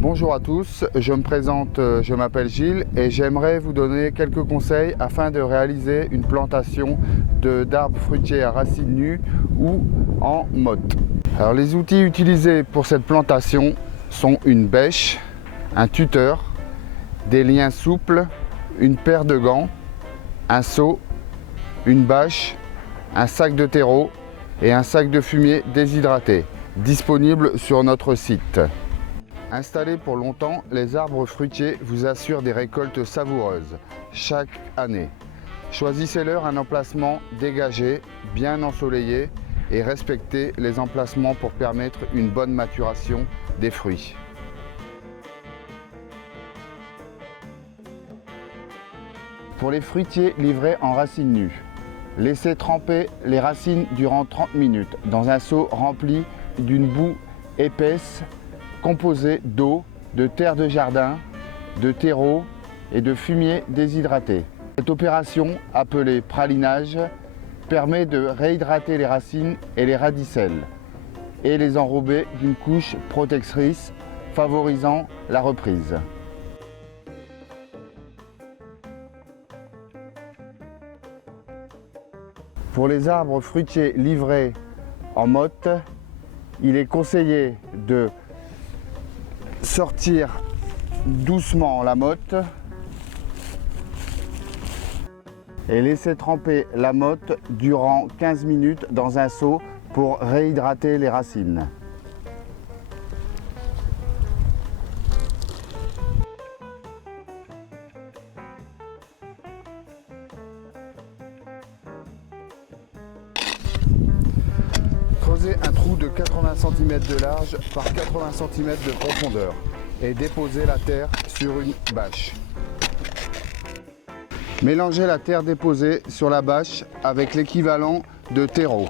Bonjour à tous, je me présente, je m'appelle Gilles et j'aimerais vous donner quelques conseils afin de réaliser une plantation d'arbres fruitiers à racines nues ou en motte. Alors les outils utilisés pour cette plantation sont une bêche, un tuteur, des liens souples, une paire de gants, un seau, une bâche, un sac de terreau et un sac de fumier déshydraté, disponible sur notre site. Installés pour longtemps, les arbres fruitiers vous assurent des récoltes savoureuses chaque année. Choisissez-leur un emplacement dégagé, bien ensoleillé et respectez les emplacements pour permettre une bonne maturation des fruits. Pour les fruitiers livrés en racines nues, laissez tremper les racines durant 30 minutes dans un seau rempli d'une boue épaisse composée d'eau, de terre de jardin, de terreau et de fumier déshydraté. Cette opération, appelée pralinage, permet de réhydrater les racines et les radicelles et les enrober d'une couche protectrice favorisant la reprise. Pour les arbres fruitiers livrés en motte, il est conseillé de sortir doucement la motte et laisser tremper la motte durant 15 minutes dans un seau pour réhydrater les racines. Creusez un trou de 80 cm de large par 80 cm de profondeur et déposez la terre sur une bâche. Mélangez la terre déposée sur la bâche avec l'équivalent de terreau.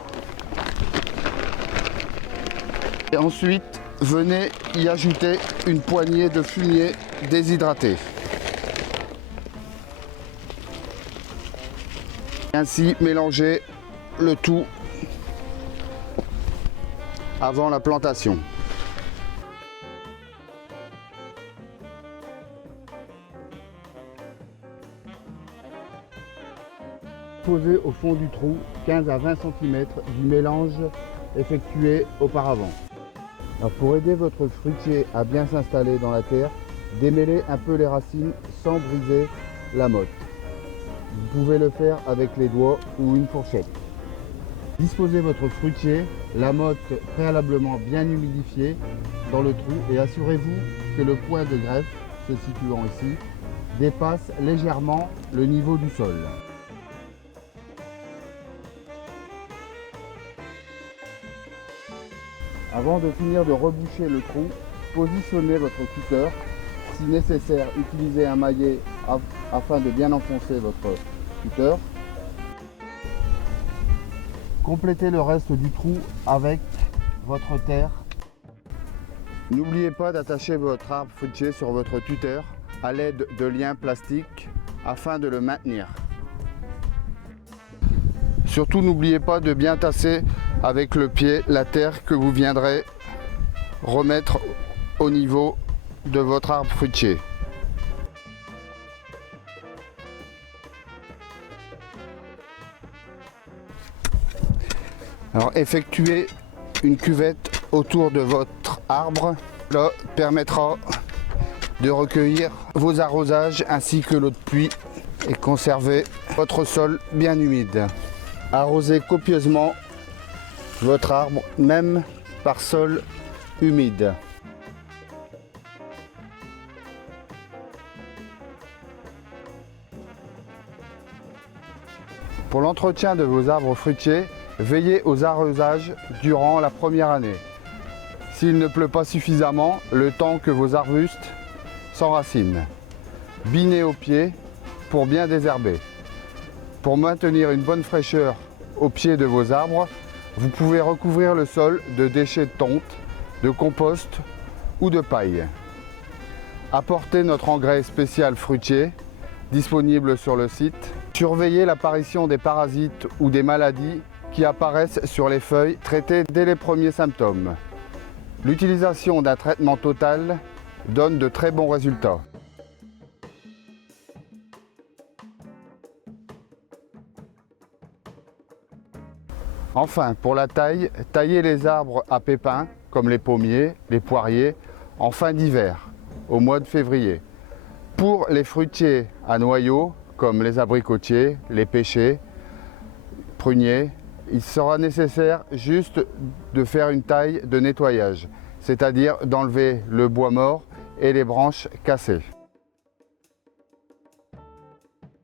Et ensuite, venez y ajouter une poignée de fumier déshydraté. Ainsi, mélangez le tout avant la plantation. Posez au fond du trou 15 à 20 cm du mélange effectué auparavant. Alors pour aider votre fruitier à bien s'installer dans la terre, démêlez un peu les racines sans briser la motte. Vous pouvez le faire avec les doigts ou une fourchette. Disposez votre fruitier, la motte préalablement bien humidifiée dans le trou et assurez-vous que le point de greffe, se situant ici, dépasse légèrement le niveau du sol. Avant de finir de reboucher le trou, positionnez votre tuteur. Si nécessaire, utilisez un maillet afin de bien enfoncer votre tuteur. Complétez le reste du trou avec votre terre. N'oubliez pas d'attacher votre arbre fruitier sur votre tuteur à l'aide de liens plastiques afin de le maintenir. Surtout, n'oubliez pas de bien tasser avec le pied la terre que vous viendrez remettre au niveau de votre arbre fruitier. Alors effectuez une cuvette autour de votre arbre. Cela permettra de recueillir vos arrosages ainsi que l'eau de pluie et conserver votre sol bien humide. Arrosez copieusement votre arbre, même par sol humide. Pour l'entretien de vos arbres fruitiers, veillez aux arrosages durant la première année. S'il ne pleut pas suffisamment, le temps que vos arbustes s'enracinent. Binez au pied pour bien désherber. Pour maintenir une bonne fraîcheur au pied de vos arbres, vous pouvez recouvrir le sol de déchets de tonte, de compost ou de paille. Apportez notre engrais spécial fruitier, disponible sur le site. Surveillez l'apparition des parasites ou des maladies qui apparaissent sur les feuilles, traitées dès les premiers symptômes. L'utilisation d'un traitement total donne de très bons résultats. Enfin, pour la taille, taillez les arbres à pépins, comme les pommiers, les poiriers, en fin d'hiver, au mois de février. Pour les fruitiers à noyaux, comme les abricotiers, les pêchers, pruniers, il sera nécessaire juste de faire une taille de nettoyage, c'est-à-dire d'enlever le bois mort et les branches cassées.